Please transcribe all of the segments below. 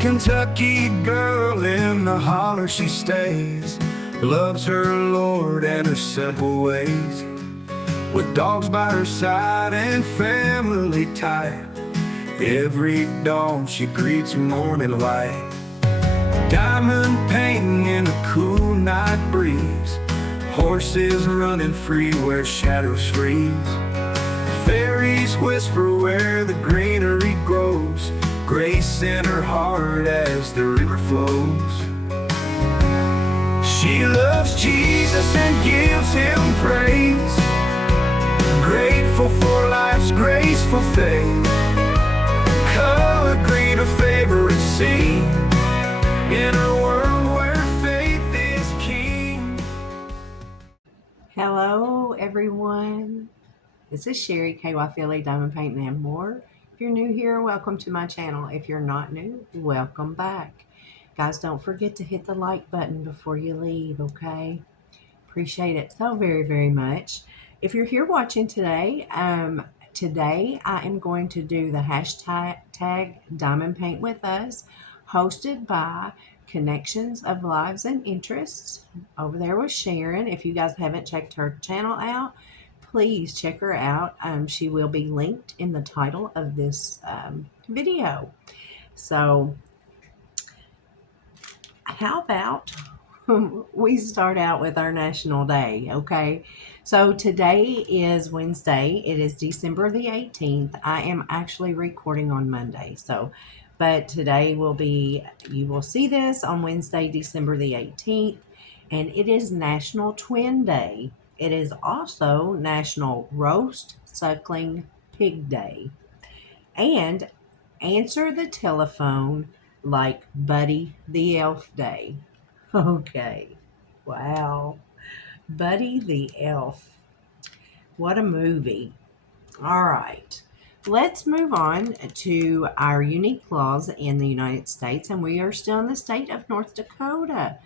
Kentucky girl in the holler she stays, loves her Lord and her simple ways. With dogs by her side and family tight, every dawn she greets morning light. Diamond painting in a cool night breeze, horses running free where shadows freeze. Fairies whisper where the greenery grows, grace in her heart as the river flows. She loves Jesus and gives him praise, grateful for life's graceful faith. Color green, a favorite scene in a world where faith is king. Hello everyone, this is Sherry, KY Philly Diamond Painting and More. If you're new here, welcome to my channel. If you're not new, welcome back. Guys, don't forget to hit the like button before you leave, okay? Appreciate it so very, very much. If you're here watching today, today I am going to do the hashtag Diamond Paint with Us, hosted by Connections of Lives and Interests over there with Sharon. If you guys haven't checked her channel out, please check her out. She will be linked in the title of this video. So how about we start out with our national day, okay? So today is Wednesday. It is December the 18th. I am actually recording on Monday. But today will be, you will see this on Wednesday, December the 18th, and it is National Twin Day. It is also National Roast Suckling Pig Day. And Answer the Telephone Like Buddy the Elf Day. Okay. Wow. Buddy the Elf. What a movie. All right. Let's move on to our unique laws in the United States, and we are still in the state of North Dakota.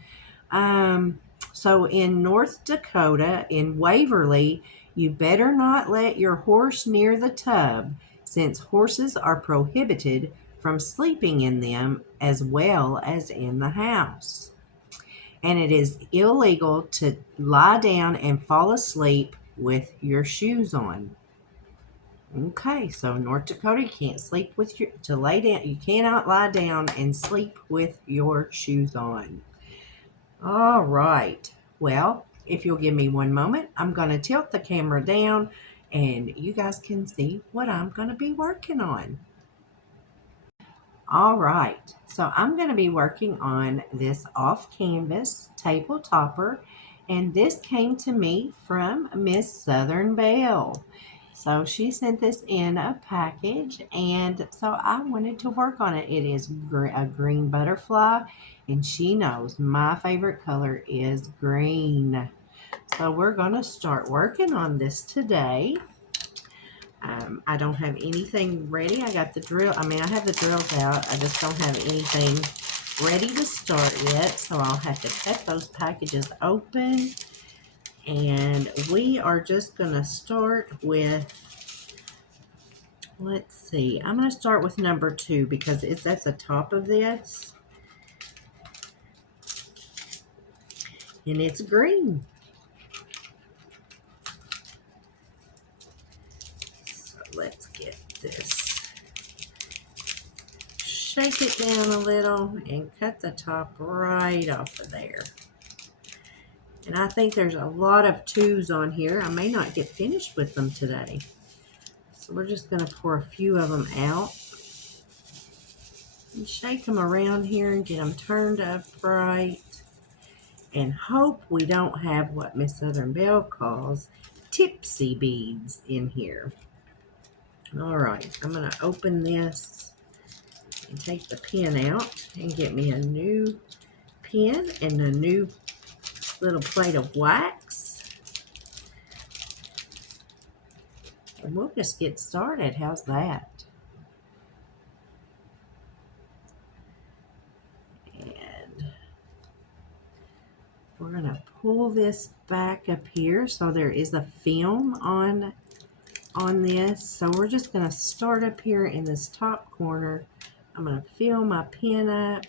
So in North Dakota, in Waverly, you better not let your horse near the tub, since horses are prohibited from sleeping in them as well as in the house. And it is illegal to lie down and fall asleep with your shoes on. Okay, so North Dakota, you can't sleep with your, to lay down, you cannot lie down and sleep with your shoes on. All right, well, if you'll give me one moment, I'm going to tilt the camera down and you guys can see what I'm going to be working on. All right, so I'm going to be working on this off-canvas table topper, and this came to me from Miss Southern Belle. So she sent this in a package, and so I wanted to work on it. It is a green butterfly, and she knows my favorite color is green. So we're going to start working on this today. I don't have anything ready. I have the drills out. I just don't have anything ready to start yet. So I'll have to cut those packages open. And we are just going to start with, let's see. I'm going to start with number 2 because it's at the top of this. And it's green. Let's get this, shake it down a little and cut the top right off of there. And I think there's a lot of 2s on here. I may not get finished with them today. So we're just going to pour a few of them out and shake them around here and get them turned up right. And hope we don't have what Miss Southern Belle calls tipsy beads in here. All right, I'm going to open this and take the pin out and get me a new pin and a new little plate of wax. And we'll just get started. How's that? And we're going to pull this back up here so there is a film on this. So we're just going to start up here in this top corner I'm going to fill my pen up.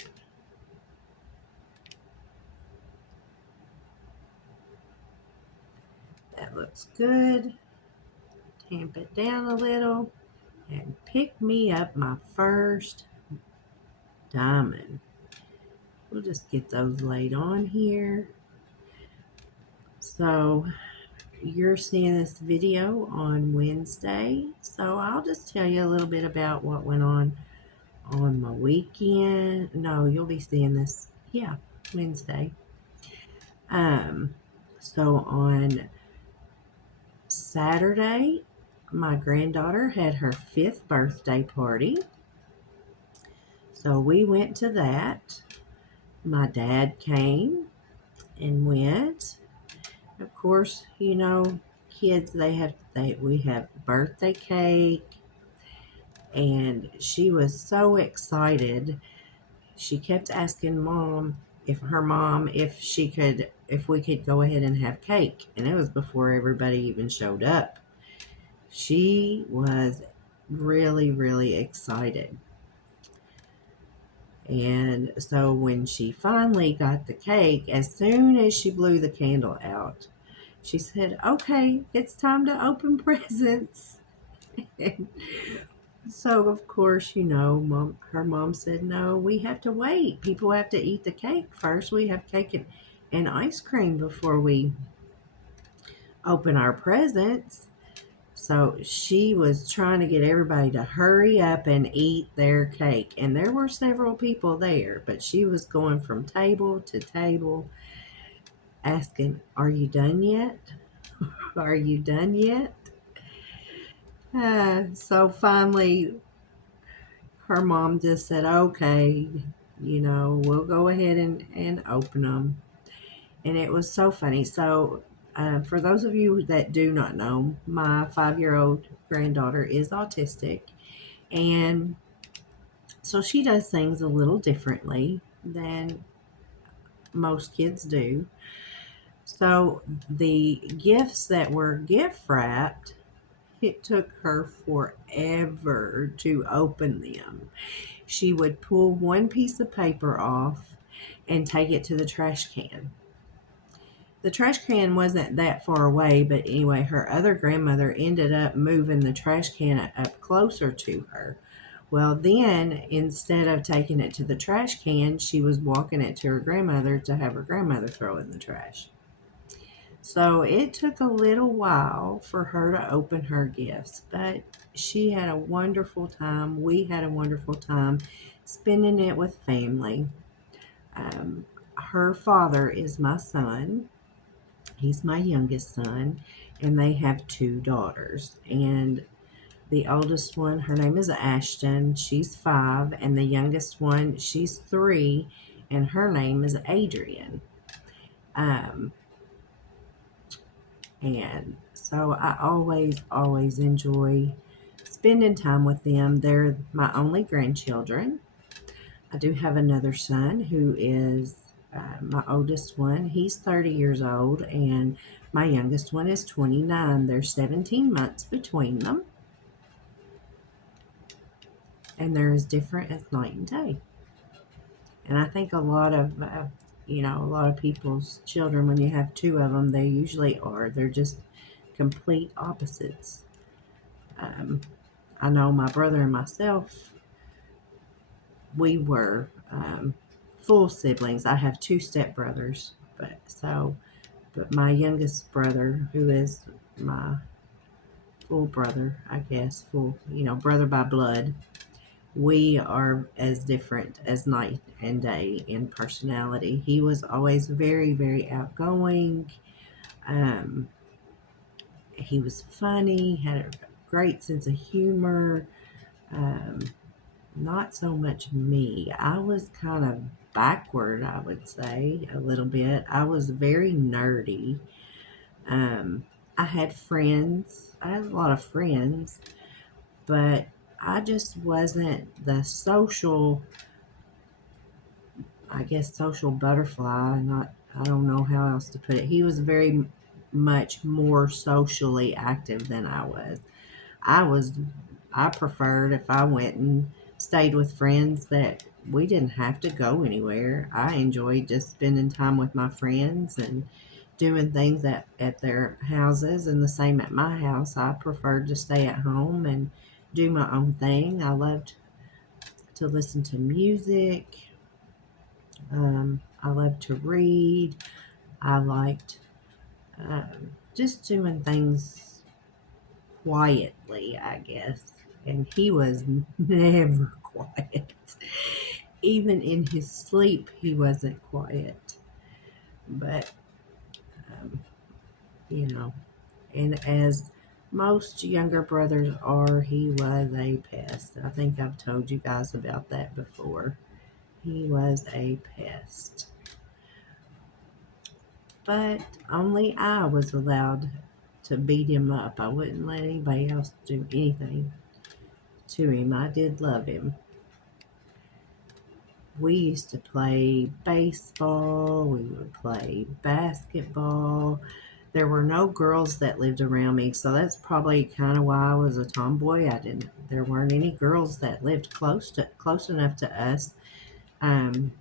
That looks good. Tamp it down a little and pick me up my first diamond. We'll just get those laid on here. So you're seeing this video on Wednesday, so I'll just tell you a little bit about what went on my weekend. No, you'll be seeing this, yeah, Wednesday. So on Saturday, my granddaughter had her 5th birthday party. So we went to that. My dad came and went. Of course, kids, we have birthday cake, and she was so excited. She kept asking her mom if we could go ahead and have cake, and it was before everybody even showed up. She was really, really excited. And so when she finally got the cake, as soon as she blew the candle out, she said, "Okay, it's time to open presents." So of course, her mom said, "No, we have to wait. People have to eat the cake first. We have cake and ice cream before we open our presents." So she was trying to get everybody to hurry up and eat their cake. And there were several people there, but she was going from table to table asking, "Are you done yet? Are you done yet?" So finally, her mom just said, "Okay, we'll go ahead and open them." And it was so funny. So, for those of you that do not know, my 5-year-old granddaughter is autistic. And so she does things a little differently than most kids do. So the gifts that were gift wrapped, it took her forever to open them. She would pull one piece of paper off and take it to the trash can. The trash can wasn't that far away, but anyway, her other grandmother ended up moving the trash can up closer to her. Well, then, instead of taking it to the trash can, she was walking it to her grandmother to have her grandmother throw in the trash. So it took a little while for her to open her gifts, but she had a wonderful time. We had a wonderful time spending it with family. Her father is my son. He's my youngest son, and they have 2 daughters. And the oldest one, her name is Ashton. She's 5, and the youngest one, she's 3, and her name is Adrian. And so I always enjoy spending time with them. They're my only grandchildren. I do have another son who is my oldest one. He's 30 years old, and my youngest one is 29. There's 17 months between them, and they're as different as night and day. And I think a lot of people's children, when you have 2 of them, they usually are. They're just complete opposites. I know my brother and myself, we were full siblings. I have 2 stepbrothers, but my youngest brother, who is my full brother, I guess, brother by blood, we are as different as night and day in personality. He was always very, very outgoing. He was funny, had a great sense of humor. Um, Not so much me. I was kind of backward, I would say, a little bit. I was very nerdy. Um, I had friends. I had a lot of friends, but I just wasn't the social butterfly. Not, I don't know how else to put it. He was very much more socially active than I was. I was, I preferred if I went and stayed with friends that we didn't have to go anywhere. I enjoyed just spending time with my friends and doing things at their houses, and the same at my house. I preferred to stay at home and do my own thing. I loved to listen to music. I loved to read. I liked just doing things quietly, I guess. And he was never quiet. Even in his sleep, he wasn't quiet. But, um, you know, and as most younger brothers are, he was a pest. I think I've told you guys about that before. He was a pest. But only I was allowed to beat him up. I wouldn't let anybody else do anything to him. I did love him. We used to play baseball, we would play basketball. There were no girls that lived around me, so that's probably kind of why I was a tomboy. There weren't any girls that lived close enough to us, um,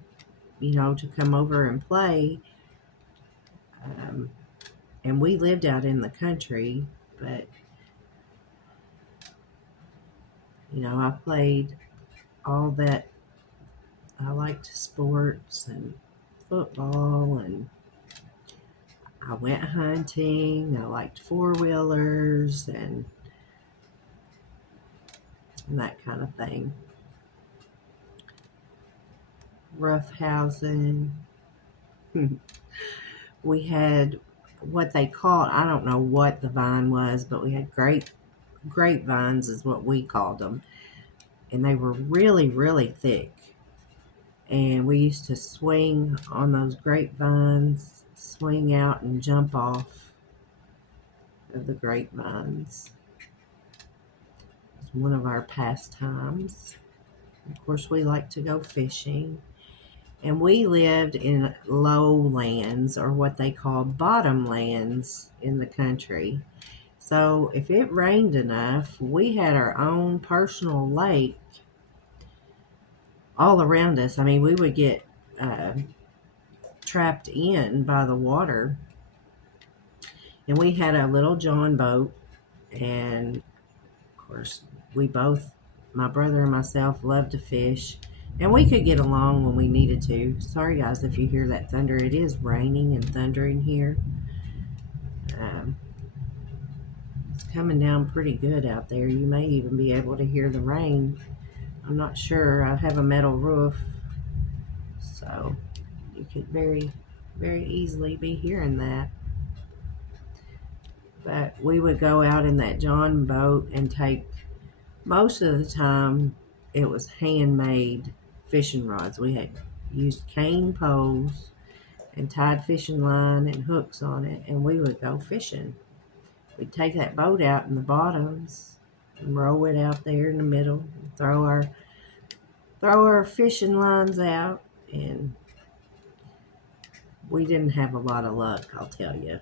to come over and play. Um, and we lived out in the country, but I played all that. I liked sports and football, and I went hunting. I liked four-wheelers and that kind of thing. Rough housing. We had what they called, I don't know what the vine was, but we had grapevines is what we called them. And they were really, really thick. And we used to swing on those grapevines, swing out and jump off of the grapevines. It's one of our pastimes. Of course, we like to go fishing. And we lived in lowlands, or what they call bottomlands, in the country. So if it rained enough, we had our own personal lake all around us. I mean, we would get uh, trapped in by the water. And we had a little John boat. And of course, we both, my brother and myself, loved to fish. And we could get along when we needed to. Sorry, guys, if you hear that thunder. It is raining and thundering here. Um, it's coming down pretty good out there. You may even be able to hear the rain. I'm not sure. I have a metal roof, so you could very, very easily be hearing that. But we would go out in that John boat and take, most of the time, it was handmade fishing rods. We had used cane poles and tied fishing line and hooks on it, and we would go fishing. We'd take that boat out in the bottoms and row it out there in the middle, and throw our fishing lines out, and we didn't have a lot of luck, I'll tell you,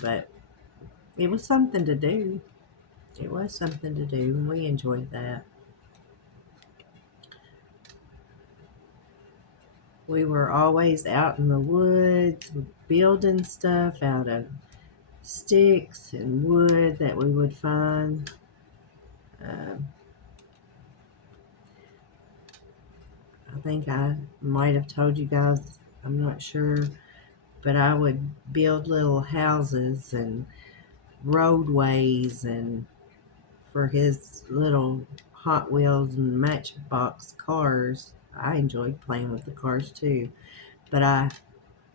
but it was something to do. It was something to do, and we enjoyed that. We were always out in the woods building stuff out of sticks and wood that we would find. Um, I think I might have told you guys, I'm not sure, but I would build little houses and roadways and for his little Hot Wheels and Matchbox cars. I enjoyed playing with the cars too, but I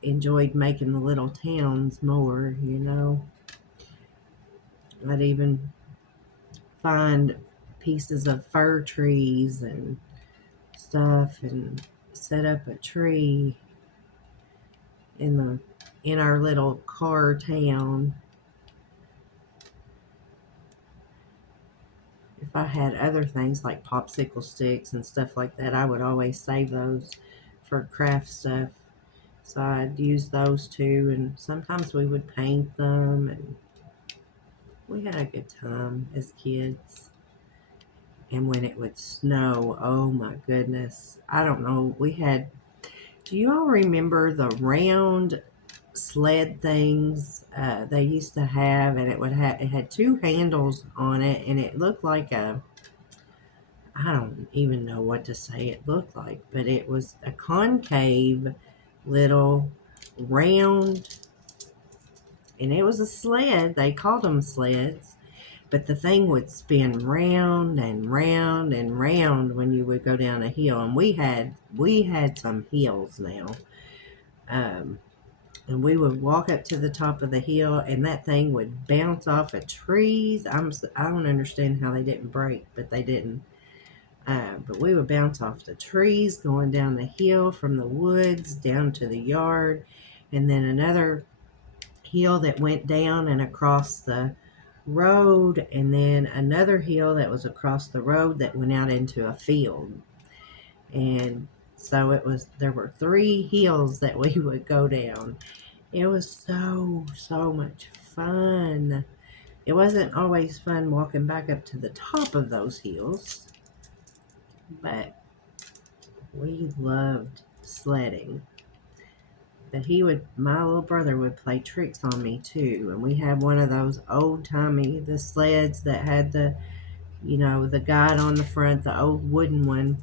enjoyed making the little towns more. I'd even find pieces of fir trees and stuff and set up a tree in our little car town. If I had other things like popsicle sticks and stuff like that, I would always save those for craft stuff. So I'd use those too, and sometimes we would paint them, and we had a good time as kids. And when it would snow, oh my goodness. I don't know. Do you all remember the round sled things they used to have? And it had two handles on it, and it looked like I don't even know what to say it looked like, but it was a concave little round, and it was a sled. They called them sleds, but the thing would spin round and round and round when you would go down a hill. And we had some hills now, um, and we would walk up to the top of the hill, and that thing would bounce off of trees. I don't understand how they didn't break, but they didn't. But we would bounce off the trees going down the hill from the woods down to the yard, and then another hill that went down and across the road, and then another hill that was across the road that went out into a field. And so there were three hills that we would go down. It was so much fun. It wasn't always fun walking back up to the top of those hills, but we loved sledding. But my little brother would play tricks on me too. And we had one of those old timey, the sleds that had the guide on the front, the old wooden one,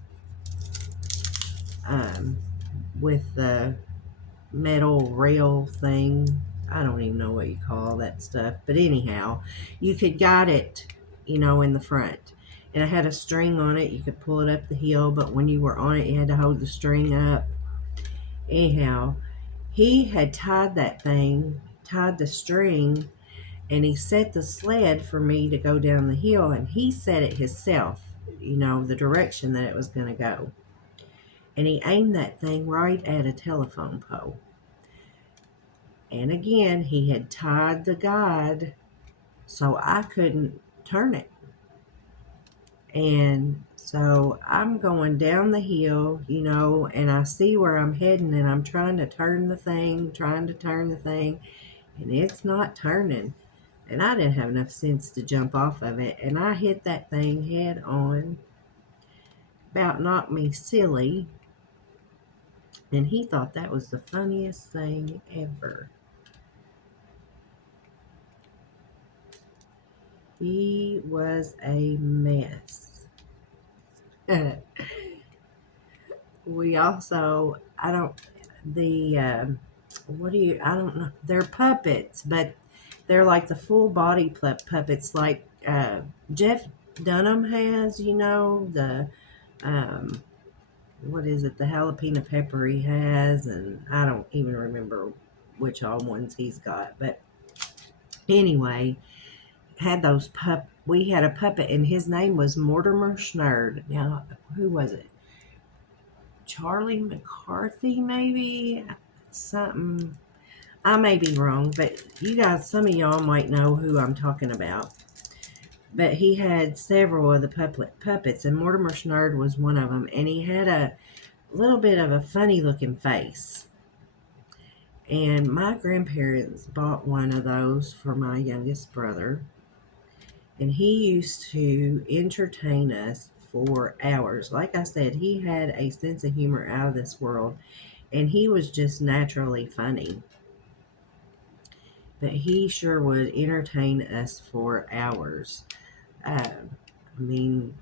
um, with the metal rail thing. I don't even know what you call that stuff. But anyhow, you could guide it, in the front. And it had a string on it. You could pull it up the hill, but when you were on it, you had to hold the string up. Anyhow, he had tied the string, and he set the sled for me to go down the hill, and he set it himself, the direction that it was going to go. And he aimed that thing right at a telephone pole. And again, he had tied the guide so I couldn't turn it. And so I'm going down the hill, and I see where I'm heading, and I'm trying to turn the thing, and it's not turning. And I didn't have enough sense to jump off of it, and I hit that thing head on, about knocked me silly, and he thought that was the funniest thing ever. He was a mess. We also, I don't, the, I don't know, they're puppets, but they're like the full body puppets, like Jeff Dunham has, um, what is it, the jalapeno pepper he has, and I don't even remember which all ones he's got. But anyway, we had a puppet, and his name was Mortimer Schnurd. Now, who was it? Charlie McCarthy, maybe? Something. I may be wrong, but some of y'all might know who I'm talking about. But he had several of the puppets, and Mortimer Schnurd was one of them, and he had a little bit of a funny looking face. And my grandparents bought one of those for my youngest brother, and he used to entertain us for hours. Like I said, he had a sense of humor out of this world, and he was just naturally funny. But he sure would entertain us for hours. I mean,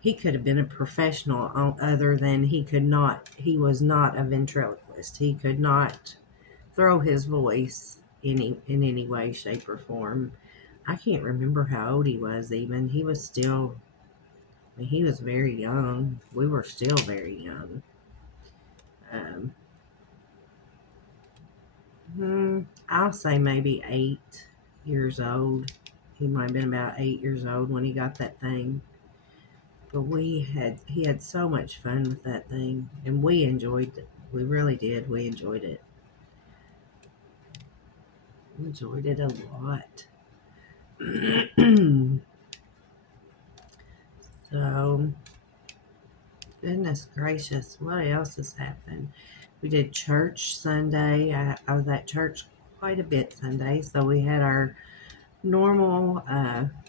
he could have been a professional, other than he was not a ventriloquist. He could not throw his voice in any way, shape, or form. I can't remember how old he was even. He was very young. We were still very young. I'll say maybe 8 years old. He might have been about 8 years old when he got that thing. But he had so much fun with that thing, and we enjoyed it. We really did. We enjoyed it. Enjoyed it a lot. So, goodness gracious, what else has happened? We did church Sunday. I was at church quite a bit Sunday, so we had our normal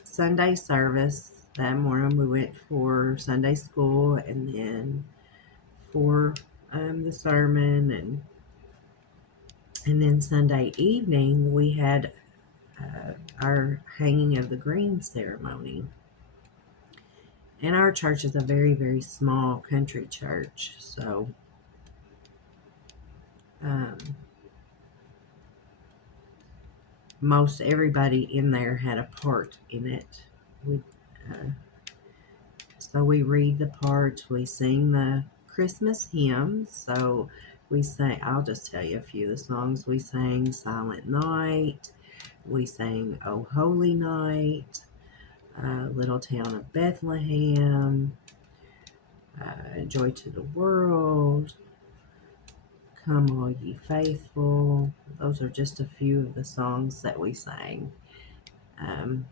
Sunday service. that morning we went for Sunday school, and then for the sermon, and then Sunday evening we had our hanging of the green ceremony. And our church is a very, very small country church, so um, most everybody in there had a part in it. We, uh, so we read the parts, we sing the Christmas hymns. So we sang, I'll just tell you a few of the songs. We sang Silent Night, we sang Oh Holy Night, Little Town of Bethlehem, Joy to the World, Come All Ye Faithful. Those are just a few of the songs that we sang. Um,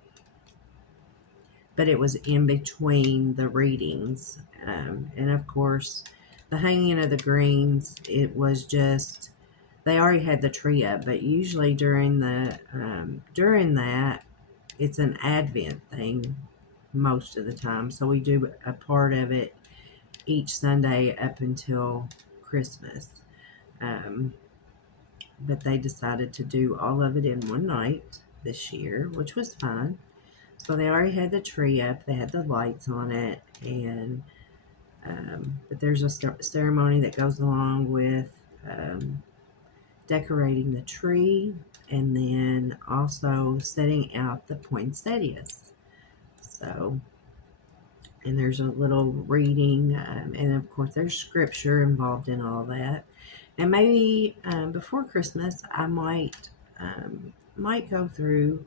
but it was in between the readings. And of course, the hanging of the greens, it was just, they already had the tree up, but usually during that, it's an Advent thing most of the time. So we do a part of it each Sunday up until Christmas. But they decided to do all of it in one night this year, which was fun. So they already had the tree up, they had the lights on it, and but there's a ceremony that goes along with decorating the tree, and then also setting out the poinsettias. So, and there's a little reading, and of course there's scripture involved in all that. And maybe before Christmas, I might go through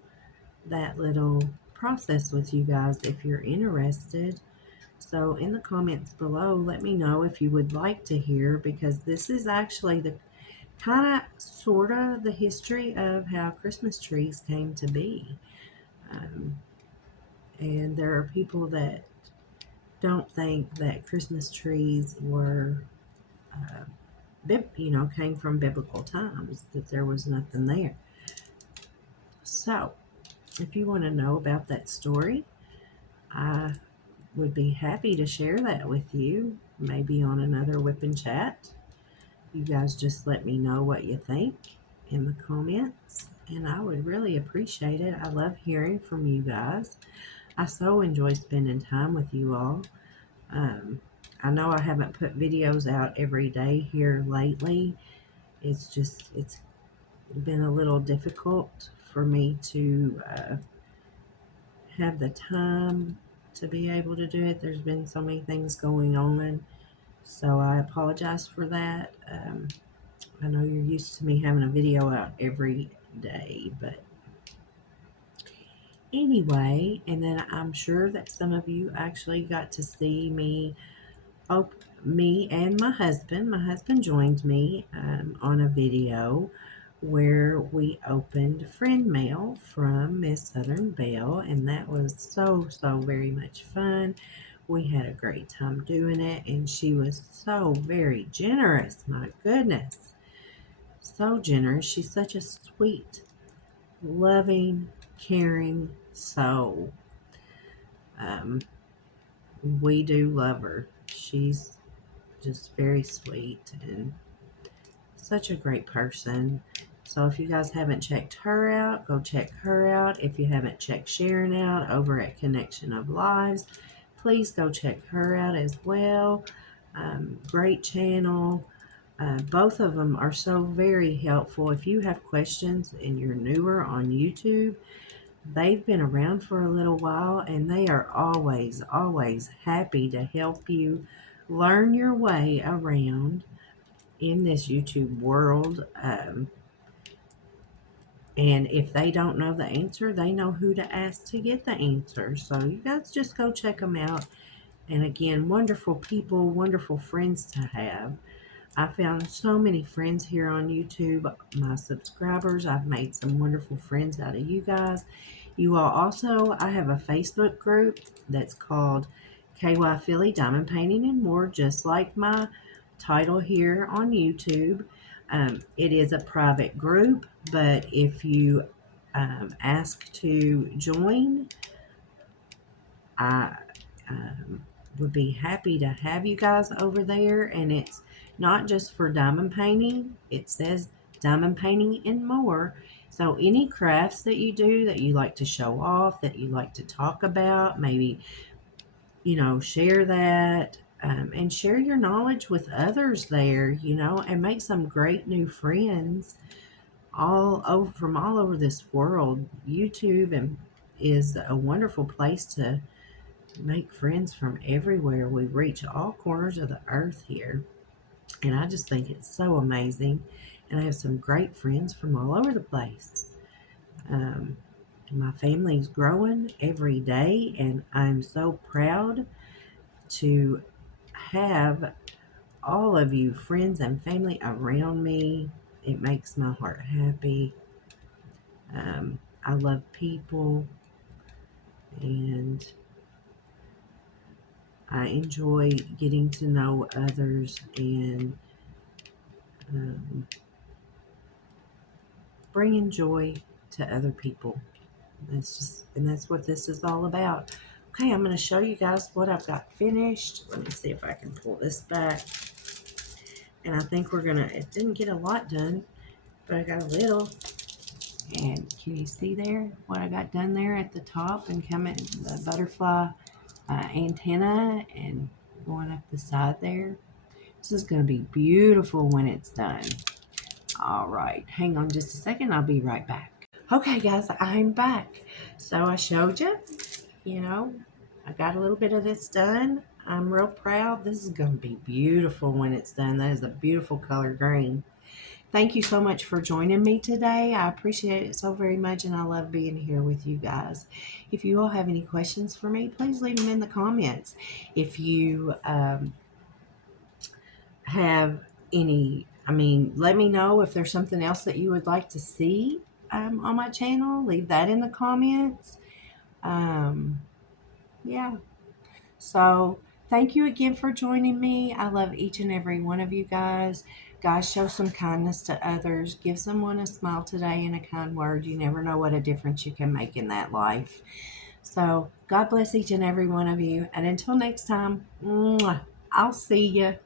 that little process with you guys if you're interested. So in the comments below, let me know if you would like to hear, because this is actually the kind of sort of the history of how Christmas trees came to be. Um, and there are people that don't think that Christmas trees were, came from biblical times, that there was nothing there. So if you want to know about that story, I would be happy to share that with you, maybe on another WIP and Chat. You guys just let me know what you think in the comments, and I would really appreciate it. I love hearing from you guys. I so enjoy spending time with you all. I know I haven't put videos out every day here lately. It's been a little difficult for me to have the time to be able to do it. There's been so many things going on, so I apologize for that. I know you're used to me having a video out every day, but anyway, and then I'm sure that some of you actually got to see me, me and my husband. My husband joined me on a video where we opened friend mail from Miss Southern Belle, and that was so very much fun. We had a great time doing it, and she was so very generous. My goodness, so generous. She's such a sweet, loving, caring soul. Um, we do love her. She's just very sweet and such a great person. So if you guys haven't checked her out, go check her out. If you haven't checked Sharon out over at Connection of Lives, please go check her out as well. Great channel. Both of them are so very helpful. If you have questions and you're newer on YouTube, they've been around for a little while, and they are always happy to help you learn your way around in this YouTube world. And if they don't know the answer, they know who to ask to get the answer. So you guys just go check them out. And again, wonderful people, wonderful friends to have. I found so many friends here on YouTube, my subscribers. I've made some wonderful friends out of you guys. You all also, I have a Facebook group that's called KY Philly Diamond Painting and More, just like my title here on YouTube. It is a private group, but if you ask to join, I would be happy to have you guys over there. And it's not just for diamond painting, it says diamond painting and more. So, any crafts that you do that you like to show off, that you like to talk about, maybe, share that. And share your knowledge with others there, and make some great new friends all over from all over this world. YouTube is a wonderful place to make friends from everywhere. We reach all corners of the earth here. And I just think it's so amazing. And I have some great friends from all over the place. Um, my family's growing every day, and I'm so proud to have all of you friends and family around me. It makes my heart happy. I love people, and I enjoy getting to know others and um, bringing joy to other people. That's what this is all about. Okay, I'm going to show you guys what I've got finished. Let me see if I can pull this back. And I think it didn't get a lot done, but I got a little. And can you see there what I got done there at the top and coming the butterfly antenna and going up the side there? This is going to be beautiful when it's done. All right, hang on just a second. I'll be right back. Okay, guys, I'm back. So I showed you, I got a little bit of this done. I'm real proud. This is going to be beautiful when it's done. That is a beautiful color green. Thank you so much for joining me today. I appreciate it so very much, and I love being here with you guys. If you all have any questions for me, please leave them in the comments. If you have let me know if there's something else that you would like to see on my channel. Leave that in the comments. Yeah. So thank you again for joining me. I love each and every one of you guys. Guys, show some kindness to others. Give someone a smile today and a kind word. You never know what a difference you can make in that life. So God bless each and every one of you. And until next time, I'll see you.